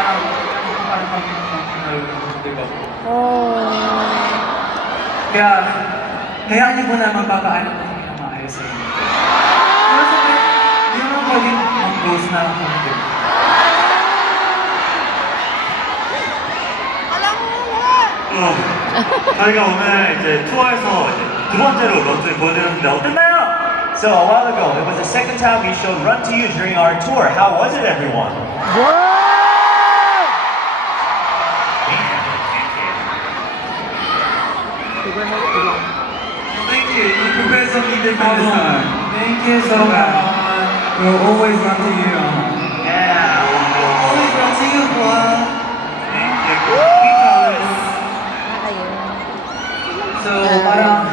parang kami di ba po? Oh. Kaya hindi ko na magpapaalam na kami ng maayos sa inyo. Pero sabi, hindi naman pwedeng mag-ghost na lang kami din. 저희가 오늘 이제 투어에서 이제 두 번째로 런을 보여드렸는데 어땠나요? So a while ago, it was the second time we showed Run to You during our tour. How was it, everyone? Thank you. You prepared something different this time. Thank you so much. We'll always run to you. Yeah. Always run to you, boy. So, parang,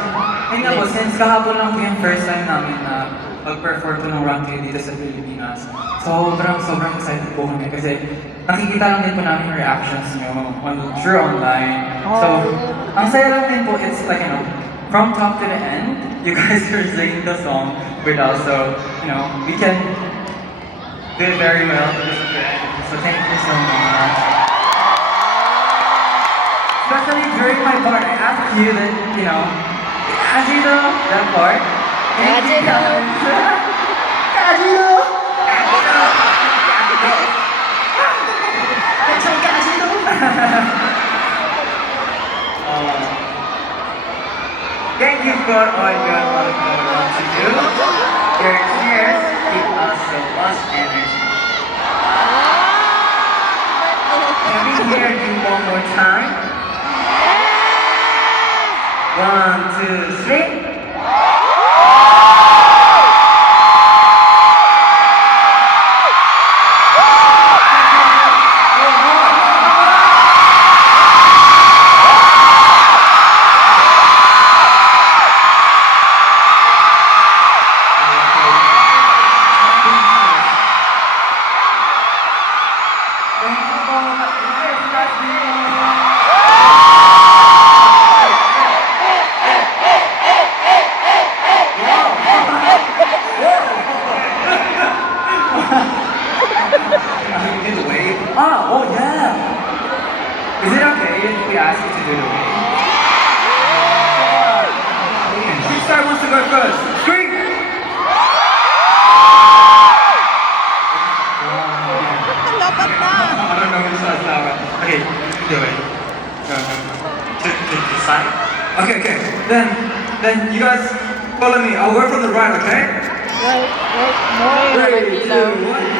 ayun nga po, since kahapon lang po yung first time namin na mag-perform ko ng Run to You dito sa Pilipinas, sobrang excited po kami kasi nakikita lang din po namin yung reactions nyo through online. So, ang saya lang din po, it's like, from top to the end, you guys are singing the song with us, so, we can do it very well because of the end. So, thank you so much. Especially during my part, I asked you that, Kajido, that part. Kajido. Kajido. Thank you for all your work to do. Your cheers give us so much energy. Can we hear you one more time? 1, 2, 3. Oh yeah! Is it okay if we ask you to do the wave? Which side wants to go first? Scream! Dapat na! I don't know which side's that one. Okay, do it. To decide. Okay. Then you guys follow me. I'll work from the right, okay? Right. More. 3, 2, 1.